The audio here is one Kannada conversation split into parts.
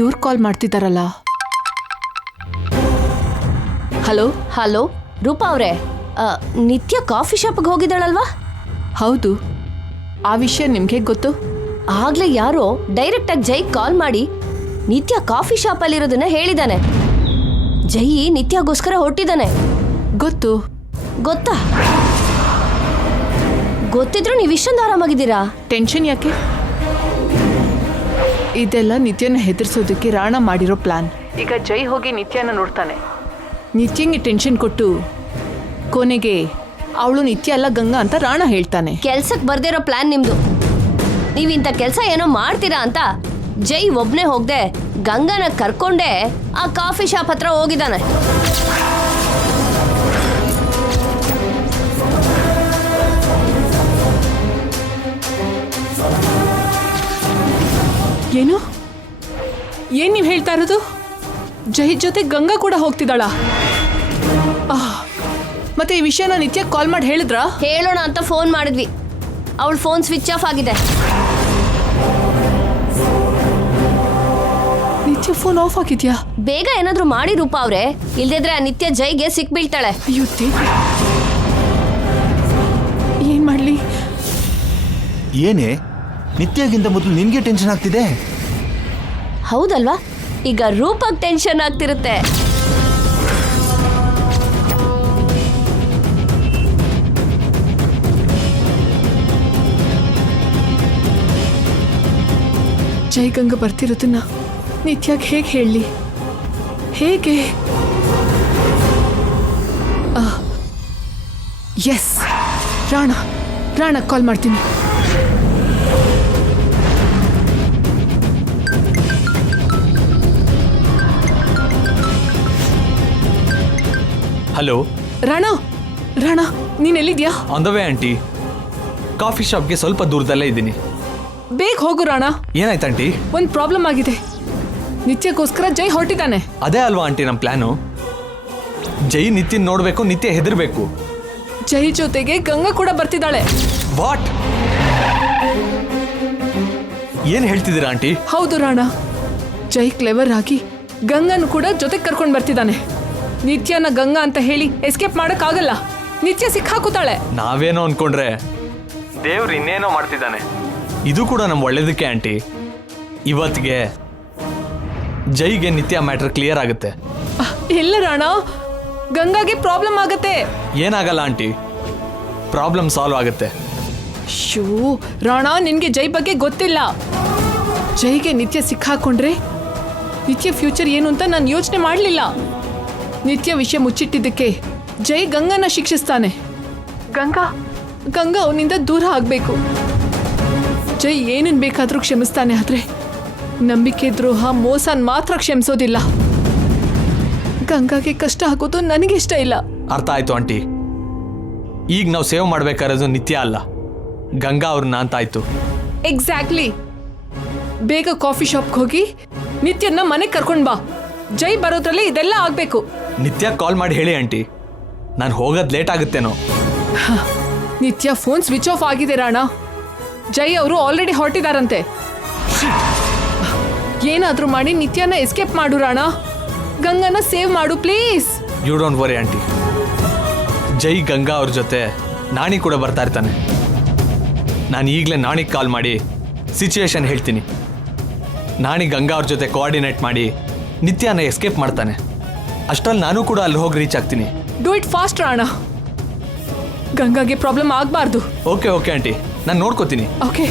ಇವ್ರು ಕಾಲ್ ಮಾಡ್ತಿದ್ದಾರಲ್ಲ. ಹಲೋ. ಹಲೋ ರೂಪಾ ಅವರೇ, ನಿತ್ಯ ಕಾಫಿ ಶಾಪ್ಗೆ ಹೋಗಿದ್ದಾಳಲ್ವಾ? ಹೌದು, ಆ ವಿಷಯ ನಿಮ್ಗೆ ಗೊತ್ತು? ಆಗ್ಲೇ ಯಾರೋ ಡೈರೆಕ್ಟ್ ಆಗಿ ಜೈ ಕಾಲ್ ಮಾಡಿ ನಿತ್ಯ ಕಾಫಿ ಶಾಪ್ ಅಲ್ಲಿರೋದನ್ನ ಹೇಳಿದಾನೆ. ಜೈ ನಿತ್ಯಗೋಸ್ಕರ ಹೊರಟಿದ್ದಾನೆ. ಗೊತ್ತು. ಗೊತ್ತಾ? ಗೊತ್ತಿದ್ರು ನೀವು ಇಷ್ಟೊಂದು ಆರಾಮಾಗಿದ್ದೀರಾ? ಟೆನ್ಷನ್ ಯಾಕೆ? ಇದೆಲ್ಲ ನಿತ್ಯನ ಹೆದರ್ಸೋದಕ್ಕೆ ರಾಣ ಮಾಡಿರೋ ಪ್ಲಾನ್. ಈಗ ಜೈ ಹೋಗಿ ನಿತ್ಯನ ನೋಡ್ತಾನೆ. ನಿತ್ಯಂಗೆ ಟೆನ್ಷನ್ ಕೊಟ್ಟು ಕೊನೆಗೆ ಅವಳು ನಿತ್ಯ ಅಲ್ಲ ಗಂಗಾ ಅಂತ ರಾಣ ಹೇಳ್ತಾನೆ. ಕೆಲ್ಸಕ್ಕೆ ಬರ್ದಿರೋ ಪ್ಲಾನ್ ನಿಮ್ದು. ನೀವಿಂಥ ಕೆಲಸ ಏನೋ ಮಾಡ್ತೀರಾ ಅಂತ ಜೈ ಒಬ್ನೇ ಹೋಗದೆ ಗಂಗಾನ ಕರ್ಕೊಂಡೇ ಆ ಕಾಫಿ ಶಾಪ್ ಹತ್ರ ಹೋಗಿದ್ದಾನೆ. ಏನು ಏನ್ ನೀವು ಹೇಳ್ತಾ ಇರೋದು? ಜೈ ಜೊತೆ ಗಂಗಾ ಕೂಡ ಹೋಗ್ತಿದ್ದಾಳ? ಮತ್ತೆ ಈ ವಿಷಯನ ನಿತ್ಯ ಕಾಲ್ ಮಾಡಿ ಹೇಳಿದ್ರಾ? ಹೇಳೋಣ ಅಂತ ಫೋನ್ ಮಾಡಿದ್ವಿ. ಅವಳ ಫೋನ್ ಸ್ವಿಚ್ ಆಫ್ ಆಗಿದೆ. ನಿತ್ಯ ಫೋನ್ ಆಫ್ ಆಗಿದ್ಯಾ? ಬೇಗ ಏನಾದ್ರೂ ಮಾಡಿ ರೂಪಾ ಅವ್ರೆ, ಇಲ್ದಿದ್ರೆ ಆ ನಿತ್ಯ ಜೈಗೆ ಸಿಕ್ಬೀಳ್ತಾಳೆ. ಅಯ್ಯೋ ದೇವ್ರೇ, ಏನ್ ಮಾಡ್ಲಿ? ಏನೇ ನಿತ್ಯಗಿಂತ ಮೊದಲು ನಿನ್ಗೆ ಟೆನ್ಷನ್ ಆಗ್ತಿದೆ? ಹೌದಲ್ವಾ? ಈಗ ರೂಪಾಗ್ ಟೆನ್ಷನ್ ಆಗ್ತಿರುತ್ತೆ. ಜೈ ಗಂಗಾ ಬರ್ತಿರೋದನ್ನ ನಿತ್ಯಾಗ್ ಹೇಗೆ ಹೇಳಲಿ? ಹೇಗೆ? ಎಸ್, ರಾಣ ಕಾಲ್ ಮಾಡ್ತೀನಿ. ಹಲೋ ರಾಣ, ನೀನ್ ಎಲ್ಲಿದ್ಯಾ? On the way aunty. Coffee ಶಾಪ್ಗೆ ಸ್ವಲ್ಪ ದೂರದಲ್ಲೇ ಇದ್ದೀನಿ. ಬೇಗ ಹೋಗು ರಾಣ. ಏನಾಯ್ತು ಆಂಟಿ? ಒಂದು ಪ್ರಾಬ್ಲಮ್ ಆಗಿದೆ. ನಿತ್ಯಕ್ಕೋಸ್ಕರ ಜೈ ಹೊರಟಿದ್ದಾನೆ. ಅದೇ ಅಲ್ವಾ ಆಂಟಿ ನಮ್ಮ ಪ್ಲಾನು? ಜೈ ನಿತ್ಯನ್ ನೋಡ್ಬೇಕು, ನಿತ್ಯ ಹೆದರ್ಬೇಕು. ಜೈ ಜೊತೆಗೆ ಗಂಗಾ ಕೂಡ ಬರ್ತಿದ್ದಾಳೆ. ವಾಟ್? ಏನ್ ಹೇಳ್ತಿದ್ದೀರಾ ಆಂಟಿ? ಹೌದು ರಾಣ, ಜೈ ಕ್ಲೆವರ್ ಆಗಿ ಗಂಗಾನು ಕೂಡ ಜೊತೆಗೆ ಕರ್ಕೊಂಡು ಬರ್ತಿದ್ದಾನೆ. ನಿತ್ಯನ ಗಂಗಾ ಅಂತ ಹೇಳಿ ಎಸ್ಕೇಪ್ ಮಾಡಕ್ಕಾಗಲ್ಲ. ನಿತ್ಯ ಸಿಕ್ಕಾಕುತ್ತಾಳೆ. ನಾವೇನೋ ಅನ್ಕೊಂಡ್ರೆ ದೇವ್ರು ಇನ್ನೇನೋ ಮಾಡ್ತಿದ್ದಾನೆ. ಇದು ಕೂಡ ನಮ್ಮ ಒಳ್ಳೇದಕ್ಕೆ ಆಂಟಿ. ಇವತ್ತಿಗೆ ಜೈಗೆ ನಿತ್ಯ ಮ್ಯಾಟರ್ ಕ್ಲಿಯರ್ ಆಗುತ್ತೆ. ಇಲ್ಲ ರಾಣ, ಗಂಗಾಗೆ ಪ್ರಾಬ್ಲಮ್ ಆಗತ್ತೆ. ಏನಾಗಲ್ಲ ಆಂಟಿ, ಪ್ರಾಬ್ಲಮ್ ಸಾಲ್ವ್ ಆಗುತ್ತೆ. ಶೂ ರಾಣ, ನಿನ್ಗೆ ಜೈ ಬಗ್ಗೆ ಗೊತ್ತಿಲ್ಲ. ಜೈಗೆ ನಿತ್ಯ ಸಿಕ್ಕಾಕೊಂಡ್ರೆ ನಿತ್ಯ ಫ್ಯೂಚರ್ ಏನು ಅಂತ ನಾನು ಯೋಚನೆ ಮಾಡಲಿಲ್ಲ. ನಿತ್ಯ ವಿಷಯ ಮುಚ್ಚಿಟ್ಟಿದ್ದಕ್ಕೆ ಜೈ ಗಂಗಾನ ಶಿಕ್ಷಿಸ್ತಾನೆ. ಗಂಗಾ ಅವನಿಂದ ದೂರ ಆಗಬೇಕು. ಜೈ ಏನನ್ ಬೇಕಾದ್ರೂ ಕ್ಷಮಿಸ್ತಾನೆ, ಆದ್ರೆ ನಂಬಿಕೆ ದ್ರೋಹ ಮೋಸನ್ ಮಾತ್ರ ಕ್ಷಮಿಸೋದಿಲ್ಲ. ಗಂಗಾಗೆ ಕಷ್ಟ ಆಗೋದು ನನಗೆ ಇಷ್ಟ ಇಲ್ಲ. ಅರ್ಥ ಆಯ್ತು ಆಂಟಿ. ಈಗ ನಾವು ಸೇವ್ ಮಾಡ್ಬೇಕಾಗಿರೋದು ನಿತ್ಯ ಅಲ್ಲ, ಗಂಗಾ ಅವ್ರನ್ನ ಅಂತ ಆಯ್ತು. ಎಕ್ಸಾಕ್ಟ್ಲಿ. ಬೇಗ ಕಾಫಿ ಶಾಪ್ಗೆ ಹೋಗಿ ನಿತ್ಯನ ಮನೆಗೆ ಕರ್ಕೊಂಡ್ ಬಾ. ಜೈ ಬರೋದ್ರಲ್ಲಿ ಇದೆಲ್ಲ ಆಗ್ಬೇಕು. ನಿತ್ಯ ಕಾಲ್ ಮಾಡಿ ಹೇಳಿ ಆಂಟಿ, ನಾನು ಹೋಗೋದು ಲೇಟ್ ಆಗುತ್ತೇನೋ. ನಿತ್ಯ ಫೋನ್ ಸ್ವಿಚ್ ಆಫ್ ಆಗಿದೆ ರಾಣ. ಜೈ ಅವರು ಆಲ್ರೆಡಿ ಹೊರಟಿದಾರಂತೆ. ಏನಾದ್ರೂ ಮಾಡಿ ನಿತ್ಯನ ಎಸ್ಕೇಪ್ ಮಾಡು ರಾಣ. ಗಂಗಾನ ಸೇವ್ ಮಾಡು please. You don't worry aunty. Jai Ganga ಅವ್ರ ಜೊತೆ ನಾಣಿ ಕೂಡ ಬರ್ತಾ ಇರ್ತಾನೆ. ನಾನು ಈಗಲೇ ನಾಣಿಗೆ ಕಾಲ್ ಮಾಡಿ ಸಿಚುವೇಶನ್ ಹೇಳ್ತೀನಿ. ನಾಣಿ ಗಂಗಾ ಅವ್ರ ಜೊತೆ ಕೋಆರ್ಡಿನೇಟ್ ಮಾಡಿ ನಿತ್ಯನ ಎಸ್ಕೇಪ್ ಮಾಡ್ತಾನೆ. ಅಷ್ಟರಲ್ಲಿ ನಾನು ಕೂಡ ಅಲ್ಲಿ ಹೋಗಿ ರೀಚ್ ಆಗ್ತೀನಿ. Do it fast Rana. ಗಂಗಾಗೆ ಪ್ರಾಬ್ಲಮ್ ಆಗಬಾರ್ದು. ಓಕೆ ಆಂಟಿ, ನಾನು ನೋಡ್ಕೋತೀನಿ. ಓಕೆ.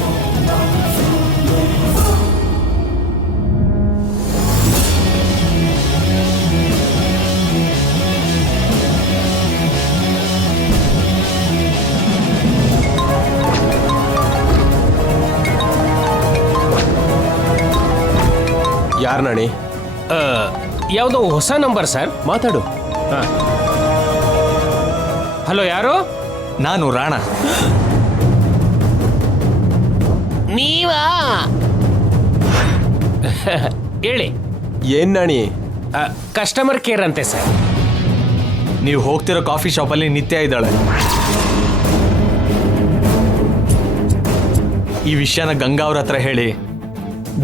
ಯಾರು ನಾಣಿ? ಯಾವುದೋ ಹೊಸ ನಂಬರ್ ಸರ್. ಮಾತಾಡು. ಹಲೋ, ಯಾರು? ನಾನು ರಾಣ. ನೀವಾ? ಹೇಳಿ. ಏನ್ ನಾಣಿ? ಕಸ್ಟಮರ್ ಕೇರ್ ಅಂತೆ ಸರ್. ನೀವು ಹೋಗ್ತಿರೋ ಕಾಫಿ ಶಾಪಲ್ಲಿ ನಿತ್ಯ ಇದ್ದಾಳೆ. ಈ ವಿಷಯನ ಗಂಗಾ ಅವ್ರ ಹತ್ರ ಹೇಳಿ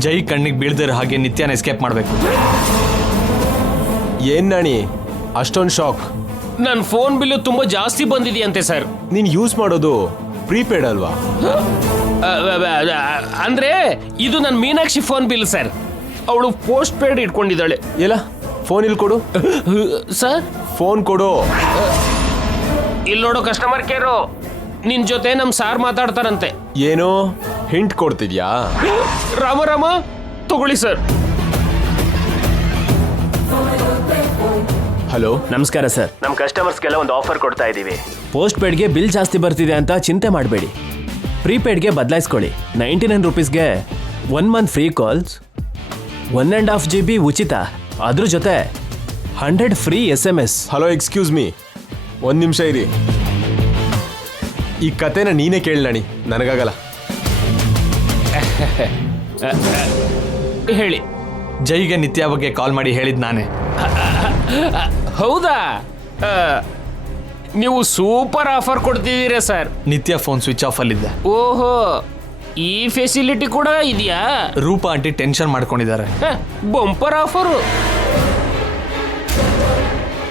ಜೈ ಕಣ್ಣಿಗೆ ಬೀಳ್ದಿರೋ ಹಾಗೆ ನಿತ್ಯನ ಎಸ್ಕೇಪ್ ಮಾಡಬೇಕು. ಏನ್ ನಾಣಿ ಅಷ್ಟೊಂದು ಶಾಕ್? ನನ್ನ ಫೋನ್ ಬಿಲ್ಲು ತುಂಬಾ ಜಾಸ್ತಿ ಬಂದಿದೆಯಂತೆ ಸರ್. ನೀನ್ ಯೂಸ್ ಮಾಡೋದು ಪ್ರೀಪೇಡ್ ಅಲ್ವಾ? ಅಂದ್ರೆ ಇದು ನನ್ನ ಮೀನಾಕ್ಷಿ ಫೋನ್ ಬಿಲ್ ಸರ್. ಅವಳು ಪೋಸ್ಟ್ ಪೇಡ್ ಇಟ್ಕೊಂಡಿದ್ದಾಳೆ. ಇಲ್ಲ, ಫೋನ್ ಇಲ್ಲಿ ಕೊಡು. ಸರ್ ಫೋನ್ ಕೊಡು. ಇಲ್ಲಿ ನೋಡೋ ಕಸ್ಟಮರ್ ಕೇರು, ನಿನ್ ಜೊತೆ ನಮ್ ಸಾರ್ ಮಾತಾಡ್ತಾರಂತೆ. ಏನೋ ಹಿಂಟ್ ಕೊಡ್ತಿದ್ಯಾ? ರಾಮ ತಗೊಳ್ಳಿ ಸರ್. ಹಲೋ, ನಮಸ್ಕಾರ ಸರ್. ನಮ್ಮ ಕಸ್ಟಮರ್ಸ್ಗೆಲ್ಲ ಒಂದು ಆಫರ್ ಕೊಡ್ತಾ ಇದ್ದೀವಿ. ಪೋಸ್ಟ್ ಪೇಡ್ಗೆ ಬಿಲ್ ಜಾಸ್ತಿ ಬರ್ತಿದೆ ಅಂತ ಚಿಂತೆ ಮಾಡಬೇಡಿ. ಪ್ರೀಪೇಡ್ಗೆ ಬದಲಾಯಿಸ್ಕೊಳ್ಳಿ. 99 ರುಪೀಸ್ಗೆ 1 ಮಂತ್ ಫ್ರೀ ಕಾಲ್ಸ್, 1.5 GB ಉಚಿತ, ಅದ್ರ ಜೊತೆ 100 free SMS. Hello, excuse me, ಒಂದ್ ನಿಮಿಷ ಇರಿ. ಈ ಕತೆನ ನೀನೇ ಕೇಳಿ ನಾಣಿ, ನನಗಾಗಲ್ಲ. ಹೇಳಿ. ಜೈಗೆ ನಿತ್ಯ ಬಗ್ಗೆ ಕಾಲ್ ಮಾಡಿ ಹೇಳಿದ್ ನಾನೇ. ಹೌದಾ? ನೀವು ಸೂಪರ್ ಆಫರ್ ಕೊಡ್ತಿದ್ದೀರಾ sir. Nithya phone switch off ಅಲ್ಲಿದ್ದೆ. ಓಹೋ, ಈ ಫೆಸಿಲಿಟಿ ಕೂಡ ಇದೆಯಾ? ರೂಪಾ ಆಂಟಿ ಟೆನ್ಷನ್ ಮಾಡ್ಕೊಂಡಿದ್ದಾರೆ. Bumper offer.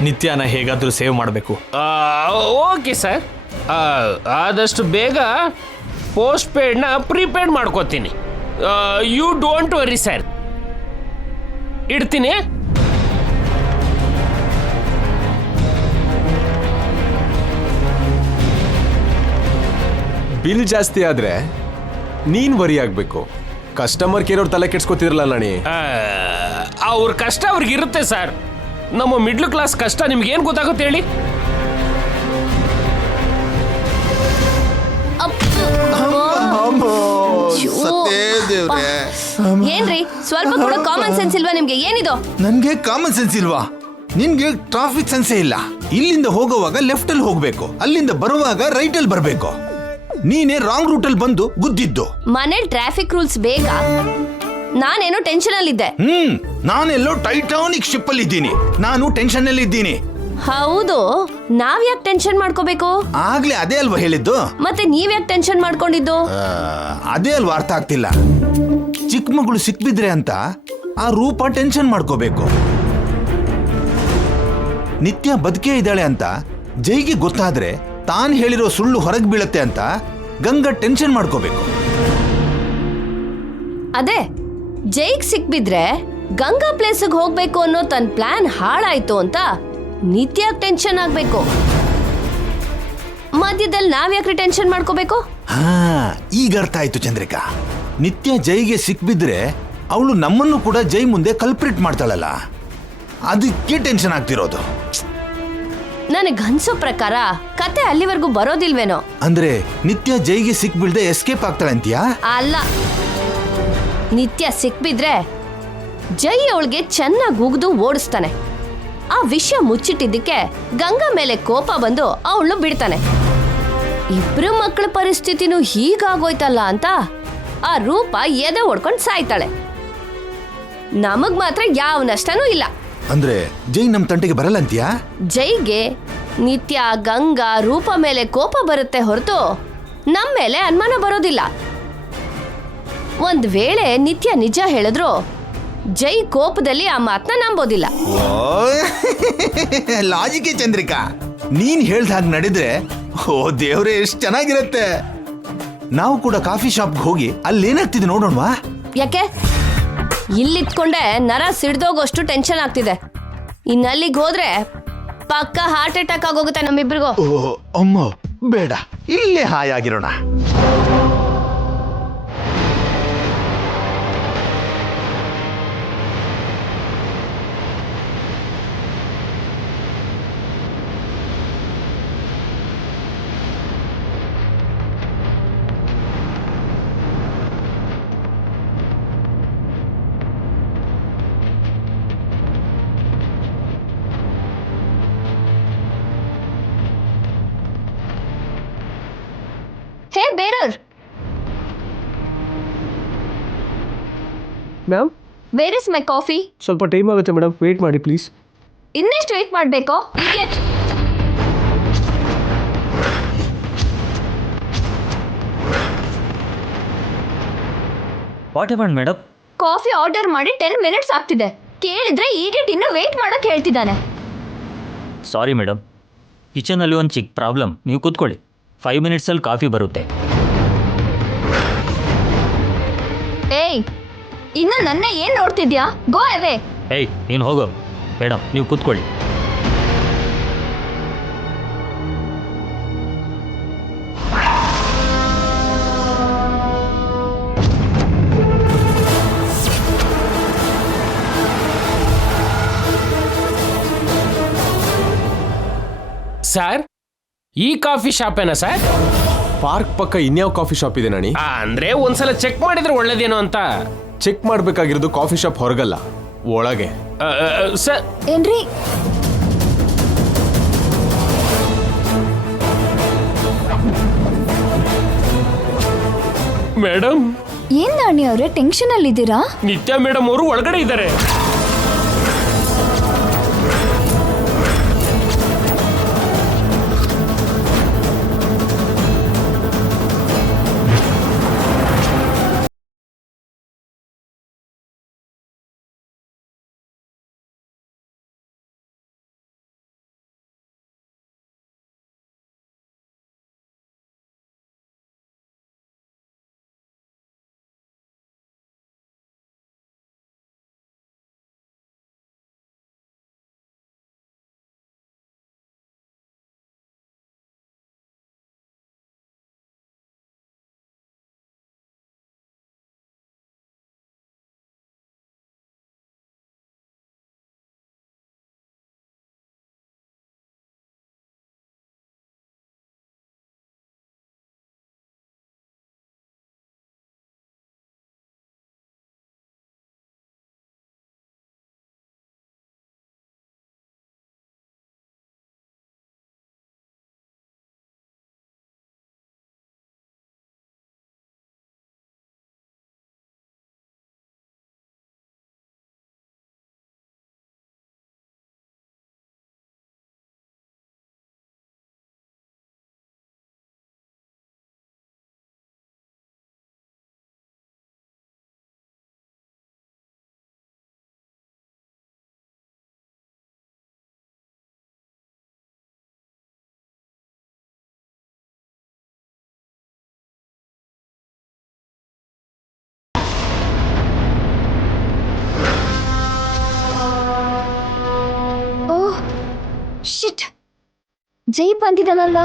ನಿತ್ಯನ ಹೇಗಾದ್ರೂ ಸೇವ್ ಮಾಡಬೇಕು. ಓಕೆ ಸರ್, ಆದಷ್ಟು ಬೇಗ ಪೋಸ್ಟ್ ಪೇಡ್ನ ಪ್ರೀಪೇಡ್ ಮಾಡ್ಕೋತೀನಿ. You don't worry sir. ಇಡ್ತೀನಿ. ಬಿಲ್ ಜಾಸ್ತಿ ಆದ್ರೆ ನೀನ್ ವರಿ ಆಗ್ಬೇಕು. ಕಸ್ಟಮರ್ ಕೇರ್ ಅವ್ರು ತಲೆ ಕೆಡ್ಸ್ಕೊತಿರಲ್ಲ ನಾಣಿ. ಅವ್ರ ಕಷ್ಟ ಅವ್ರಿಗಿರುತ್ತೆ ಸರ್. ನಮ್ಮ ಮಿಡ್ಲ್ ಕ್ಲಾಸ್ ಕಷ್ಟ ನಿಮ್ಗೆ ಏನ್ ಗೊತ್ತಾಗುತ್ತೆ ಹೇಳಿ? ಏನ್ರಿ, ಸ್ವಲ್ಪ ಕೂಡ ಕಾಮನ್ ಸೆನ್ಸ್ ಇಲ್ವಾ ನಿಮ್ಗೆ? ಏನಿದು? ನನ್ಗೆ ಕಾಮನ್ ಸೆನ್ಸ್ ಇಲ್ವಾ? ನಿನ್ಗೆ ಟ್ರಾಫಿಕ್ ಸೆನ್ಸೇ ಇಲ್ಲ. ಇಲ್ಲಿಂದ ಹೋಗುವಾಗ ಲೆಫ್ಟ್ ಅಲ್ಲಿ ಹೋಗ್ಬೇಕು, ಅಲ್ಲಿಂದ ಬರುವಾಗ ರೈಟ್ ಅಲ್ಲಿ ಬರ್ಬೇಕು. ನೀನೇ ರಾಂಗ್ ರೂಟ್ ಅಲ್ಲಿ ಬಂದು ಗುದ್ದಿದ್ದು. ಮನೇಲಿ ಟ್ರಾಫಿಕ್ ರೂಲ್ಸ್ ಬೇಕಾ? ನಾನೇನೋ ಟೆನ್ಷನ್ ಅಲ್ಲಿದ್ದೆ. ನಾನೆಲ್ಲೋ ಟೈಟಾನಿಕ್ ಶಿಪ್ ಅಲ್ಲಿ ಇದ್ದೀನಿ. ನಾನು ಟೆನ್ಷನ್ ಅಲ್ಲಿ ಇದ್ದೀನಿ. ಹೌದು, ನಾವ್ ಯಾಕೆ ಟೆನ್ಷನ್ ಮಾಡ್ಕೋಬೇಕು? ಆಗ್ಲೇ ಅದೇ ಅಲ್ವಾ ಹೇಳಿದ್ದು. ಮತ್ತೆ ನೀವ್ ಯಾಕೆ ಟೆನ್ಷನ್ ಮಾಡ್ಕೊಂಡಿದ್ದು? ಅದೇ ಅಲ್ವಾ ಅರ್ಥ ಆಗ್ತಿಲ್ಲ. ಚಿಕ್ಕ ಮಗಳು ಸಿಕ್ಬಿದ್ರೆ ಅಂತ ಆ ರೂಪ ಟೆನ್ಷನ್ ಮಾಡ್ಕೋಬೇಕು. ನಿತ್ಯ ಬದುಕೇ ಇದ್ದಾಳೆ ಅಂತ ಜೈಗೆ ಗೊತ್ತಾದ್ರೆ ತಾನ್ ಹೇಳಿರೋ ಸುಳ್ಳು ಹೊರಗೆ ಬೀಳತ್ತೆ ಅಂತ ಗಂಗಾ ಟೆನ್ಷನ್ ಮಾಡ್ಕೋಬೇಕು. ಅದೇ ಜೈಗ್ ಸಿಕ್ಬಿದ್ರೆ ಗಂಗಾ ಪ್ಲೇಸ್ಗೆ ಹೋಗ್ಬೇಕು ಅನ್ನೋ ತನ್ನ ಪ್ಲಾನ್ ಹಾಳಾಯ್ತು ಅಂತ ನಿತ್ಯ ಟೆನ್ಷನ್ ಆಗ್ಬೇಕು. ಮಧ್ಯದಲ್ಲಿ ನಾವ್ ಯಾಕ್ರಿ ಟೆನ್ಷನ್ ಮಾಡ್ಕೋಬೇಕು? ಈಗ ಅರ್ಥ ಆಯ್ತು ಚಂದ್ರಿಕಾ. ನಿತ್ಯ ಜೈಗೆ ಸಿಕ್ಬಿದ್ರೆ ಅವಳು ನಮ್ಮನ್ನು ಕೂಡ ಜೈ ಮುಂದೆ ಕಲ್ಪ್ರಿಟ್ ಮಾಡ್ತಾಳಲ್ಲ, ಅದಕ್ಕೆ ಟೆನ್ಷನ್ ಆಗ್ತಿರೋದು. ನನಗನ್ಸೋ ಪ್ರಕಾರ ಕತೆ ಅಲ್ಲಿವರೆಗೂ ಬರೋದಿಲ್ವೇನೋ. ಅಂದ್ರೆ ನಿತ್ಯ ಜೈಗೆ ಸಿಕ್ಬಿಳ್ದೆ ಎಸ್ಕೇಪ್ ಆಗ್ತಾಳೆ ಅಂತೀಯಾ? ಅಲ್ಲ, ನಿತ್ಯ ಸಿಕ್ಬಿದ್ರೆ ಜೈ ಅವಳಿಗೆ ಚೆನ್ನಾಗಿ ಉಗ್ದು ಓಡಿಸ್ತಾನೆ. ಆ ವಿಷಯ ಮುಚ್ಚಿಟ್ಟಿದ್ದಕ್ಕೆ ಗಂಗಾ ಮೇಲೆ ಕೋಪ ಬಂದು ಅವಳು ಬಿಡ್ತಾನೆ. ಇಬ್ರು ಮಕ್ಕಳ ಪರಿಸ್ಥಿತಿನೂ ಹೀಗಾಗೋಯ್ತಲ್ಲ ಅಂತ ಆ ರೂಪ ಎದೆ ಹೊಡ್ಕೊಂಡು ಸಾಯ್ತಾಳೆ. ನಮಗ್ ಮಾತ್ರ ಯಾವ ನಷ್ಟನೂ ಇಲ್ಲ. ಅಂದ್ರೆ ಜೈ ನಮ್ ತಂಟೆಗೆ ಬರಲ್ಲ ಅಂತೀಯಾ? ಜೈಗೆ ನಿತ್ಯ, ಗಂಗಾ, ರೂಪ ಮೇಲೆ ಕೋಪ ಬರುತ್ತೆ ಹೊರತು ನಮ್ಮ ಮೇಲೆ ಅನುಮಾನ ಬರೋದಿಲ್ಲ. ಒಂದ್ ವೇಳೆ ನಿತ್ಯ ನಿಜ ಹೇಳಿದ್ರು ಜೈ ಕೋಪದಲ್ಲಿ ಆ ಮಾತನ್ನ ನಂಬೋದಿಲ್ಲ. ಲಾಜಿಕೆ ಚಂದ್ರಿಕಾ. ನೀನ್ ಹೇಳ್ದ ಹಾಗೆ ನಡೆದ್ರೆ ಓ ದೇವ್ರೆ, ಎಷ್ಟು ಚೆನ್ನಾಗಿರತ್ತೆ. ನಾವು ಕೂಡ ಕಾಫಿ ಶಾಪ್ಗೆ ಹೋಗಿ ಅಲ್ಲೇನಾಗ್ತಿದೆ ನೋಡೋಣವಾ? ಯಾಕೆ? ಇಲ್ಲಿತ್ಕೊಂಡೆ ನರ ಸಿಡ್ದೋಗೋಷ್ಟು ಟೆನ್ಷನ್ ಆಗ್ತಿದೆ. ಇನ್ನಲ್ಲಿಗೆ ಹೋದ್ರೆ ಪಕ್ಕ ಹಾರ್ಟ್ ಅಟ್ಯಾಕ್ ಆಗೋಗುತ್ತೆ ನಮ್ಮಿಬ್ರಿಗೂ. ಓ ಅಮ್ಮ, ಬೇಡ, ಇಲ್ಲೇ ಹಾಯಾಗಿರೋಣ. Hey bearer, ma'am, where is my coffee? ಸ್ವಲ್ಪ ಟೈಮ್ ಆಗುತ್ತೆ ಮೇಡಮ್, ವೇಟ್ ಮಾಡಿ ಪ್ಲೀಸ್. ಇನ್ನೆಷ್ಟು ವೇಟ್ ಮಾಡಬೇಕೋ? What happen madam? Coffee order ಮಾಡಿ 10 ಮಿನಿಟ್ಸ್ ಆಗ್ತಿದೆ. ಕೇಳಿದ್ರೆ ಈಡಿಯಟ್ ಇನ್ನೂ ವೇಟ್ ಮಾಡಕ್ ಹೇಳ್ತಿದ್ದಾನೆ. ಸಾರಿ ಮೇಡಮ್, ಕಿಚನಲ್ಲಿ ಒಂದು ಚಿಕ್ಕ ಪ್ರಾಬ್ಲಮ್. ನೀವು ಕೂತ್ಕೊಳ್ಳಿ, 5 ಮಿನಿಟ್ಸಲ್ಲಿ ಕಾಫಿ ಬರುತ್ತೆ. ಏಯ್, ಇನ್ನು ನನ್ನ ಏನ್ ನೋಡ್ತಿದ್ಯಾ? ಗೋ ಅವೇ. ಏಯ್, ನೀನು ಹೋಗೋ. ಮೇಡಮ್, ನೀವು ಕೂತ್ಕೊಳ್ಳಿ. ಸರ್, ಈ ಕಾಫಿ ಶಾಪೇನಾ ಸರ್? ಪಾರ್ಕ್ ಪಕ್ಕ ಇನ್ಯಾವ ಕಾಫಿ ಶಾಪ್ ಇದೆ ನಾಣಿ? ಅಂದ್ರೆ ಒಂದ್ಸಲ ಚೆಕ್ ಮಾಡಿದ್ರೆ ಒಳ್ಳೇದೇನೋ ಅಂತ. ಚೆಕ್ ಮಾಡ್ಬೇಕಾಗಿರೋದು ಕಾಫಿ ಶಾಪ್ ಹೊರಗಲ್ಲ, ಒಳಗೆ. ಸರ್, ಏನ್ರಿ? ಮೇಡಮ್. ಏನ್ ನಾಣಿ ಅವ್ರೆ, ಟೆನ್ಷನ್ ಅಲ್ಲಿದ್ದೀರಾ? ನಿತ್ಯ ಮೇಡಮ್ ಅವರು ಒಳಗಡೆ ಇದ್ದಾರೆ. ಓಹ್ ಶಿಟ್, ಜೈ ಬಂದಿದ್ದಾನಲ್ಲ.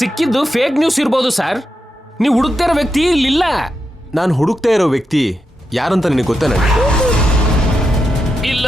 ಸಿಕ್ಕಿದ್ದು ಫೇಕ್ ನ್ಯೂಸ್ ಇರ್ಬೋದು ಸರ್. ನೀವು ಹುಡುಕ್ತಾ ಇರೋ ವ್ಯಕ್ತಿ ಇಲ್ಲಿಲ್ಲ. ನಾನು ಹುಡುಕ್ತಾ ಇರೋ ವ್ಯಕ್ತಿ ಯಾರಂತ ನಿನಗೆ ಗೊತ್ತಾ ನನಗೆ? ಇಲ್ಲ.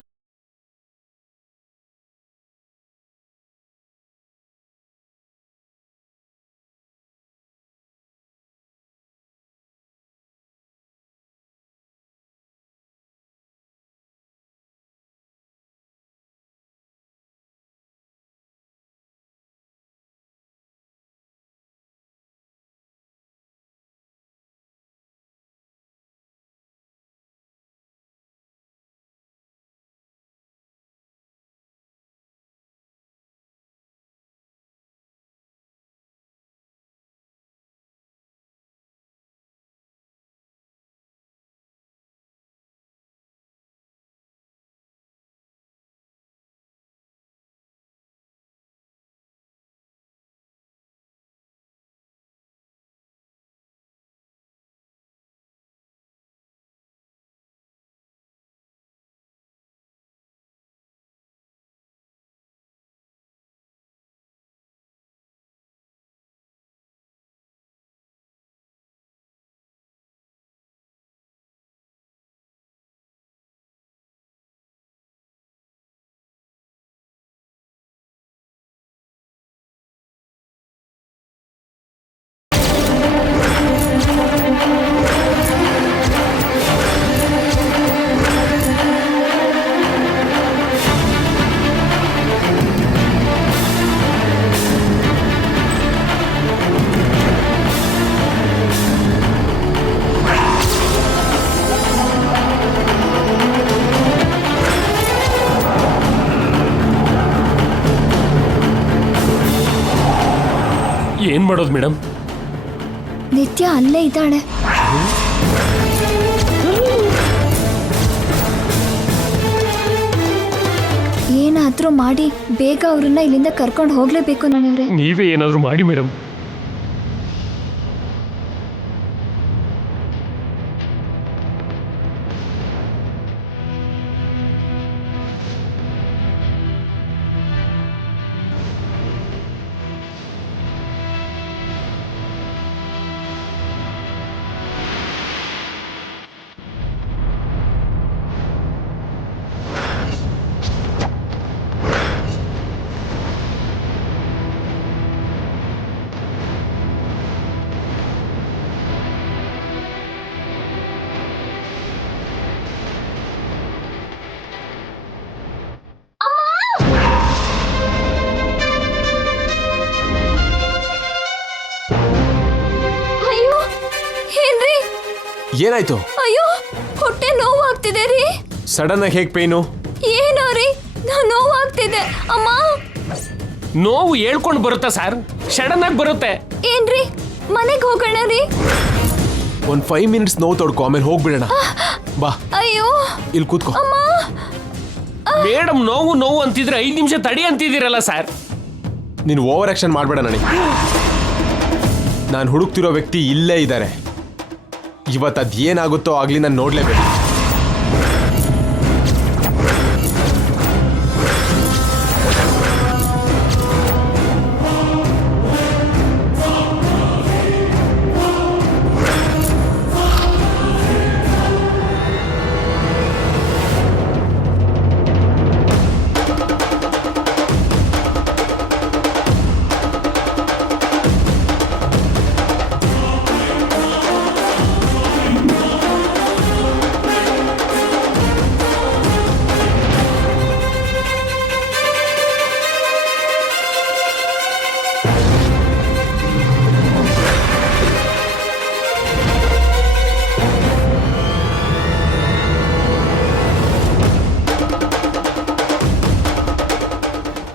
ಏನ್ ಮಾಡೋದು ಮೇಡಮ್? ನಿತ್ಯ ಅಲ್ಲೇ ಇದ್ದಾಳೆ. ಏನಾದ್ರೂ ಮಾಡಿ ಬೇಗ ಅವ್ರನ್ನ ಇಲ್ಲಿಂದ ಕರ್ಕೊಂಡು ಹೋಗ್ಲೇಬೇಕು. ನಾನವ್ರೆ ನೀವೇ ಏನಾದ್ರು ಮಾಡಿ ಮೇಡಮ್. ಏನಾಯ್ತು? ಅಯ್ಯೋ, ಹೊಟ್ಟೆ ನೋವು ಆಗ್ತಿದೆ ರೀ. ಸಡನ್ ಆಗಿ ಹೇಗೆ ಪೇನು? ಏನೋ ರೀ, ನೋವು ಆಗ್ತಿದೆ. ಅಮ್ಮ, ನೋವು ಹೇಳ್ಕೊಂಡು ಬರುತ್ತಾ ಸರ್? ಸಡನ್ ಆಗಿ ಬರುತ್ತೆ. ಏನ್ರಿ, ಮನೆಗೆ ಹೋಗೋಣ ರೀ. ಒಂದು 5 ಮಿನಿಟ್ಸ್ ನೋವು ತೊಡ್ಕೊ, ಆಮೇಲೆ ಹೋಗ್ಬಿಡೋಣ. ಬಾ. ಅಯ್ಯೋ, ಇಲ್ಲಿ ಕೂತ್ಕೋ. ಮೇಡಮ್ ನೋವು ನೋವು ಅಂತಿದ್ರೆ 5 ನಿಮಿಷ ತಡಿ ಅಂತಿದ್ದೀರಲ್ಲ ಸರ್. ನೀನು ಓವರ್ ಆಕ್ಷನ್ ಮಾಡಬೇಡ ನನಗೆ. ನಾನು ಹುಡುಕ್ತಿರೋ ವ್ಯಕ್ತಿ ಇಲ್ಲೇ ಇದ್ದಾರೆ. ಇವತ್ತು ಅದೇನಾಗುತ್ತೋ ಆಗಲಿ ನಾನು ನೋಡಲೇಬೇಕು.